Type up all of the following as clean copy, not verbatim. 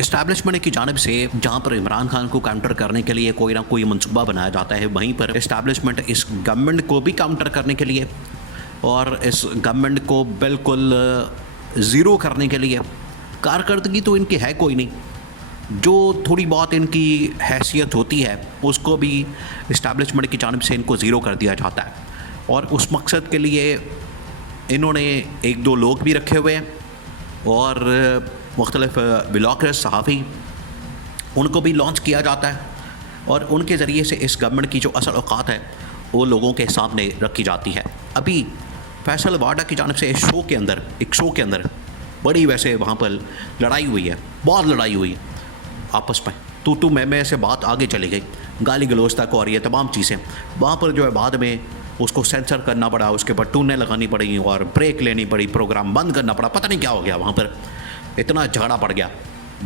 Establishment کی جانب سے جہاں پر عمران خان کو کاؤنٹر کرنے کے لیے کوئی نہ کوئی منصوبہ بنایا جاتا ہے، وہیں پر اسٹیبلشمنٹ اس گورنمنٹ کو بھی کاؤنٹر کرنے کے لیے اور اس گورنمنٹ کو بالکل زیرو کرنے کے لیے کارکردگی تو ان کی ہے کوئی نہیں، جو تھوڑی بہت ان کی حیثیت ہوتی ہے اس کو بھی اسٹیبلشمنٹ کی جانب سے ان کو زیرو کر دیا جاتا ہے، اور اس مقصد کے لیے انہوں نے ایک دو لوگ بھی رکھے ہوئے ہیں اور مختلف بلاگرز، صحافی، ان کو بھی لانچ کیا جاتا ہے اور ان کے ذریعے سے اس گورنمنٹ کی جو اصل اوقات ہے وہ لوگوں کے سامنے رکھی جاتی ہے۔ ابھی فیصل واڈا کی جانب سے ایک شو کے اندر بڑی ویسے وہاں پر لڑائی ہوئی ہے، بہت لڑائی ہوئی آپس میں، تو میں سے بات آگے چلی گئی، گالی گلوچ تک اور یہ تمام چیزیں، وہاں پر جو ہے بعد میں اس کو سینسر کرنا پڑا، اس کے اوپر ٹونیں لگانی پڑی اور بریک لینی پڑی، پروگرام بند کرنا پڑا، پتہ نہیں کیا ہو گیا وہاں پر، اتنا جھگڑا پڑ گیا۔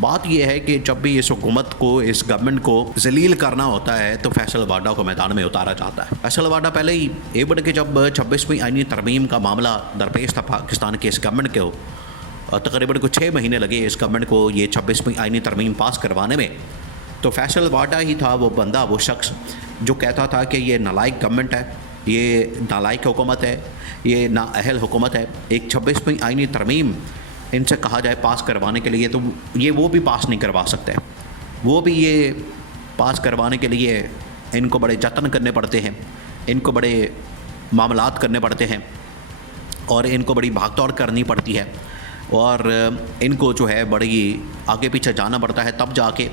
بات یہ ہے کہ جب بھی اس حکومت کو، اس گورنمنٹ کو ذلیل کرنا ہوتا ہے تو فیصل واڈا کو میدان میں اتارا جاتا ہے۔ فیصل واڈا پہلے ہی یہ بڑھ کے جب 26ویں آئینی ترمیم کا معاملہ درپیش تھا پاکستان کے اس گورنمنٹ کو، تقریباً کچھ 6 مہینے لگے اس گورنمنٹ کو یہ 26ویں آئینی ترمیم پاس کروانے میں، تو فیصل واڈا ہی تھا وہ بندہ، وہ شخص جو کہتا تھا کہ یہ نالائق گورنمنٹ ہے، یہ نالائق حکومت ہے، یہ نااہل حکومت ہے، ایک 26ویں آئینی ترمیم ان سے کہا جائے پاس کروانے کے لیے تو یہ وہ بھی پاس نہیں کروا سکتے، وہ بھی یہ پاس کروانے کے لیے ان کو بڑے جتن کرنے پڑتے ہیں، ان کو بڑے معاملات کرنے پڑتے ہیں اور ان کو بڑی بھاگ دوڑ کرنی پڑتی ہے اور ان کو جو ہے بڑی آگے پیچھے جانا پڑتا ہے تب جا کے،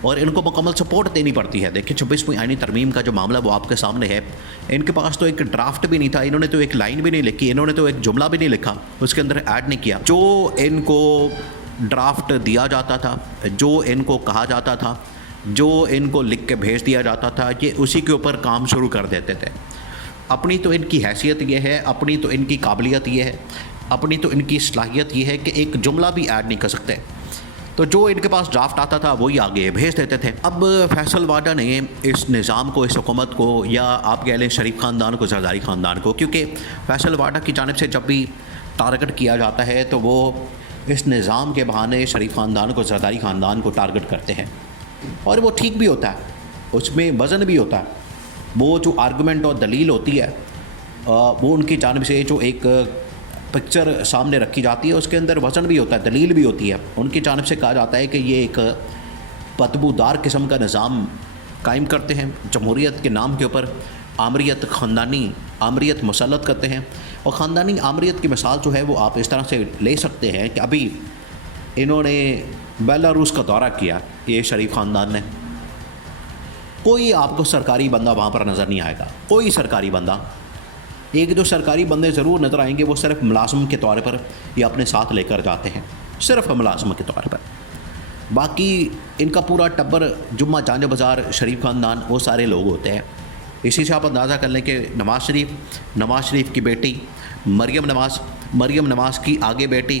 اور ان کو مکمل سپورٹ دینی پڑتی ہے۔ دیکھیں 26ویں آئینی ترمیم کا جو معاملہ وہ آپ کے سامنے ہے، ان کے پاس تو ایک ڈرافٹ بھی نہیں تھا، انہوں نے تو ایک لائن بھی نہیں لکھی، انہوں نے تو ایک جملہ بھی نہیں لکھا، اس کے اندر ایڈ نہیں کیا۔ جو ان کو ڈرافٹ دیا جاتا تھا، جو ان کو کہا جاتا تھا، جو ان کو لکھ کے بھیج دیا جاتا تھا، یہ اسی کے اوپر کام شروع کر دیتے تھے۔ اپنی تو ان کی حیثیت یہ ہے، اپنی تو ان کی قابلیت یہ ہے، اپنی تو ان کی صلاحیت یہ ہے کہ ایک جملہ بھی ایڈ نہیں کر سکتے، تو جو ان کے پاس ڈرافٹ آتا تھا وہی آگے بھیج دیتے تھے۔ اب فیصل واڈا نے اس نظام کو، اس حکومت کو، یا آپ کہہ لیں شریف خاندان کو، زرداری خاندان کو، کیونکہ فیصل واڈا کی جانب سے جب بھی ٹارگٹ کیا جاتا ہے تو وہ اس نظام کے بہانے شریف خاندان کو، زرداری خاندان کو ٹارگٹ کرتے ہیں، اور وہ ٹھیک بھی ہوتا ہے، اس میں وزن بھی ہوتا ہے، وہ جو آرگومنٹ اور دلیل ہوتی ہے وہ ان کی جانب سے جو ایک پکچر سامنے رکھی جاتی ہے اس کے اندر وزن بھی ہوتا ہے، دلیل بھی ہوتی ہے۔ ان کی جانب سے کہا جاتا ہے کہ یہ ایک بدبودار قسم کا نظام قائم کرتے ہیں، جمہوریت کے نام کے اوپر آمریت، خاندانی آمریت مسلط کرتے ہیں، اور خاندانی آمریت کی مثال جو ہے وہ آپ اس طرح سے لے سکتے ہیں کہ ابھی انہوں نے بیلاروس کا دورہ کیا، یہ شریف خاندان نے، کوئی آپ کو سرکاری بندہ وہاں پر نظر نہیں آئے گا، کوئی سرکاری بندہ، ایک جو سرکاری بندے ضرور نظر آئیں گے وہ صرف ملازم کے طور پر یہ اپنے ساتھ لے کر جاتے ہیں، صرف ملازم کے طور پر، باقی ان کا پورا ٹبر جمعہ جانج بازار شریف خاندان وہ سارے لوگ ہوتے ہیں۔ اسی سے آپ اندازہ کر لیں کہ نواز شریف کی بیٹی مریم نواز کی آگے بیٹی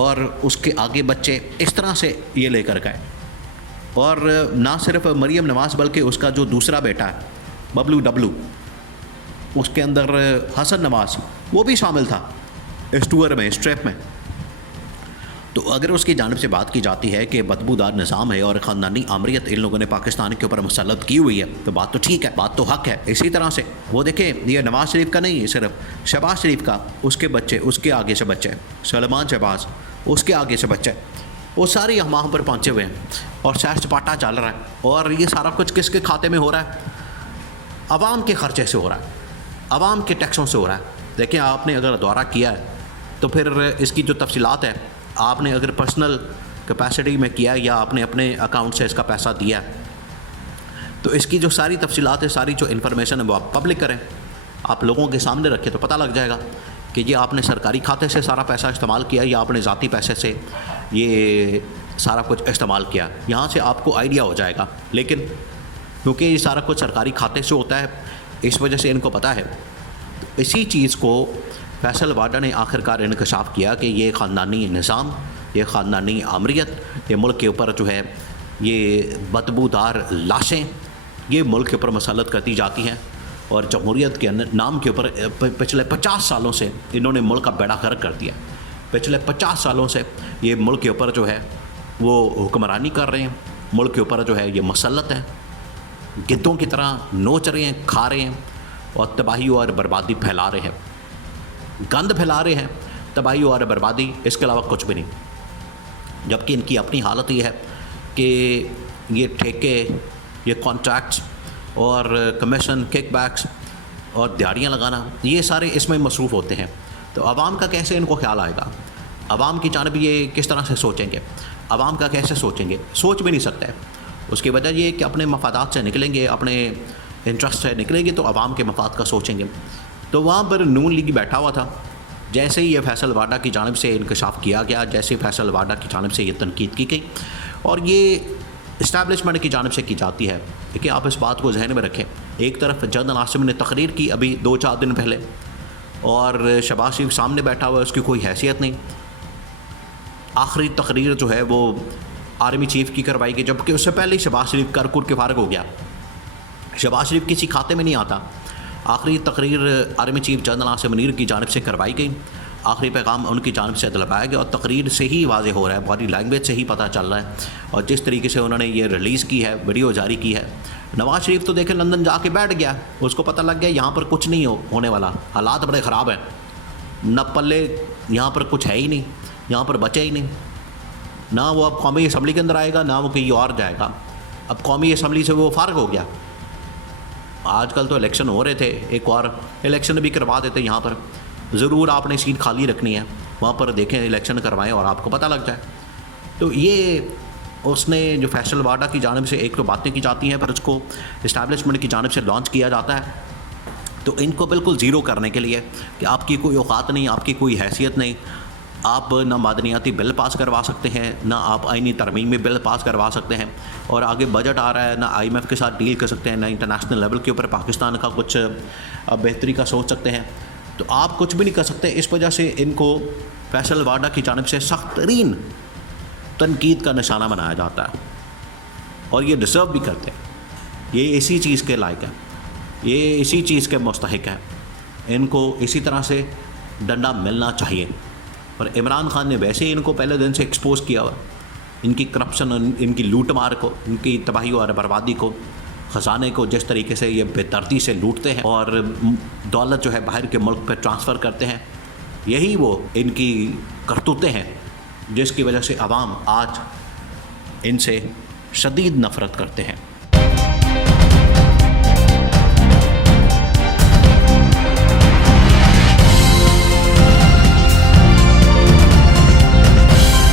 اور اس کے آگے بچے اس طرح سے یہ لے کر گئے، اور نہ صرف مریم نواز بلکہ اس کا جو دوسرا بیٹا ہے ببلو ڈبلو، اس کے اندر حسن نواز وہ بھی شامل تھا اس ٹور میں، اس ٹرپ میں۔ تو اگر اس کی جانب سے بات کی جاتی ہے کہ بدبودار نظام ہے اور خاندانی آمریت ان لوگوں نے پاکستان کے اوپر مسلط کی ہوئی ہے، تو بات تو ٹھیک ہے، بات تو حق ہے۔ اسی طرح سے وہ دیکھیں، یہ نواز شریف کا نہیں، صرف شہباز شریف کا، اس کے بچے، اس کے آگے سے بچے، سلیمان شہباز، اس کے آگے سے بچے، وہ سارے وہاں پر پہنچے ہوئے ہیں اور سیر سپاٹا چل رہا ہے، اور یہ سارا کچھ کس کے کھاتے میں ہو رہا ہے؟ عوام کے خرچے سے ہو رہا ہے، عوام کے ٹیکسوں سے ہو رہا ہے۔ دیکھیں، آپ نے اگر دورہ کیا ہے تو پھر اس کی جو تفصیلات ہے، آپ نے اگر پرسنل کیپیسٹی میں کیا یا آپ نے اپنے اکاؤنٹ سے اس کا پیسہ دیا تو اس کی جو ساری تفصیلات ہے، ساری جو انفارمیشن ہے وہ آپ پبلک کریں، آپ لوگوں کے سامنے رکھیں تو پتہ لگ جائے گا کہ یہ آپ نے سرکاری کھاتے سے سارا پیسہ استعمال کیا یا آپ نے ذاتی پیسے سے یہ سارا کچھ استعمال کیا، یہاں سے آپ کو آئیڈیا ہو جائے گا۔ لیکن کیونکہ یہ سارا کچھ سرکاری کھاتے سے ہوتا ہے، اس وجہ سے ان کو پتہ ہے، اسی چیز کو فیصل واڈا نے آخر کار انکشاف کیا کہ یہ خاندانی نظام، یہ خاندانی آمریت، یہ ملک کے اوپر جو ہے یہ بدبودار لاشیں یہ ملک کے اوپر مسلط کرتی جاتی ہیں، اور جمہوریت کے نام کے اوپر پچھلے 50 سالوں سے انہوں نے ملک کا بیڑا غرق کر دیا۔ پچھلے 50 سالوں سے یہ ملک کے اوپر جو ہے وہ حکمرانی کر رہے ہیں، ملک کے اوپر جو ہے یہ مسلط ہے، گدوں کی طرح نوچ رہے ہیں، کھا رہے ہیں اور تباہی اور بربادی پھیلا رہے ہیں، گند پھیلا رہے ہیں، تباہی اور بربادی، اس کے علاوہ کچھ بھی نہیں۔ جبکہ ان کی اپنی حالت یہ ہے کہ یہ ٹھیکے، یہ کانٹریکٹس اور کمیشن، کک بیکس اور دیہڑیاں لگانا، یہ سارے اس میں مصروف ہوتے ہیں۔ تو عوام کا کیسے ان کو خیال آئے گا؟ عوام کی جانب یہ کس طرح سے سوچیں گے؟ عوام کا کیسے سوچیں گے؟ سوچ بھی نہیں سکتے۔ اس کی وجہ یہ کہ اپنے مفادات سے نکلیں گے، اپنے انٹرسٹ سے نکلیں گے تو عوام کے مفاد کا سوچیں گے۔ تو وہاں پر نون لیگ بیٹھا ہوا تھا۔ جیسے ہی یہ فیصل وارڈا کی جانب سے انکشاف کیا گیا، جیسے فیصل وارڈا کی جانب سے یہ تنقید کی گئی اور یہ اسٹیبلشمنٹ کی جانب سے کی جاتی ہے، کہ آپ اس بات کو ذہن میں رکھیں۔ ایک طرف جنرل عاصم نے تقریر کی ابھی 2-4 دن پہلے، اور شہباز شریف سامنے بیٹھا ہوا ہے، اس کی کوئی حیثیت نہیں۔ آخری تقریر جو ہے وہ آرمی چیف کی کروائی گئی، جبکہ اس سے پہلے ہی شہباز شریف کر کے فارغ ہو گیا۔ شہباز شریف کسی کھاتے میں نہیں آتا۔ آخری تقریر army chief general Asim Munir کی جانب سے کروائی گئی، آخری پیغام ان کی جانب سے دلوایا گیا، اور تقریر سے ہی واضح ہو رہا ہے، باڈی لینگویج سے ہی پتہ چل رہا ہے، اور جس طریقے سے انہوں نے یہ ریلیز کی ہے، ویڈیو جاری کی ہے۔ نواز شریف تو دیکھیں لندن جا کے بیٹھ گیا، اس کو پتہ لگ گیا یہاں پر کچھ نہیں ہونے والا، حالات بڑے خراب ہیں، نہ پلے یہاں پر کچھ ہے ہی نہیں، یہاں پر بچے ہی نہیں، نہ وہ اب قومی اسمبلی کے اندر آئے گا، نہ وہ کہیں اور جائے گا۔ اب قومی اسمبلی سے وہ فارغ ہو گیا۔ آج کل تو الیکشن ہو رہے تھے، ایک اور الیکشن بھی کروا دیتے یہاں پر، ضرور آپ نے سیٹ خالی رکھنی ہے، وہاں پر دیکھیں الیکشن کروائیں اور آپ کو پتہ لگ جائے۔ تو یہ اس نے جو فیصل وارڈا کی جانب سے ایک تو باتیں کی جاتی ہیں، پھر اس کو اسٹیبلشمنٹ کی جانب سے لانچ کیا جاتا ہے، تو ان کو بالکل زیرو کرنے کے لیے کہ آپ کی کوئی اوقات نہیں، آپ کی کوئی حیثیت نہیں، آپ نہ معدنیاتی بل پاس کروا سکتے ہیں، نہ آپ آئینی ترمیمی بل پاس کروا سکتے ہیں، اور آگے بجٹ آ رہا ہے، نہ IMF کے ساتھ ڈیل کر سکتے ہیں، نہ انٹرنیشنل لیول کے اوپر پاکستان کا کچھ بہتری کا سوچ سکتے ہیں، تو آپ کچھ بھی نہیں کر سکتے۔ اس وجہ سے ان کو فیصل وارڈا کی جانب سے سخت ترین تنقید کا نشانہ بنایا جاتا ہے، اور یہ ڈیزرو بھی کرتے ہیں، یہ اسی چیز کے لائق ہے، یہ اسی چیز کے مستحق ہیں، ان کو اسی طرح سے ڈنڈا ملنا چاہیے۔ اور عمران خان نے ویسے ہی ان کو پہلے دن سے ایکسپوز کیا ہوا، ان کی کرپشن، ان کی لوٹ مار کو، ان کی تباہی اور بربادی کو، خزانے کو جس طریقے سے یہ بے ترتیبی سے لوٹتے ہیں اور دولت جو ہے باہر کے ملک پہ ٹرانسفر کرتے ہیں، یہی وہ ان کی کرتوتیں ہیں جس کی وجہ سے عوام آج ان سے شدید نفرت کرتے ہیں۔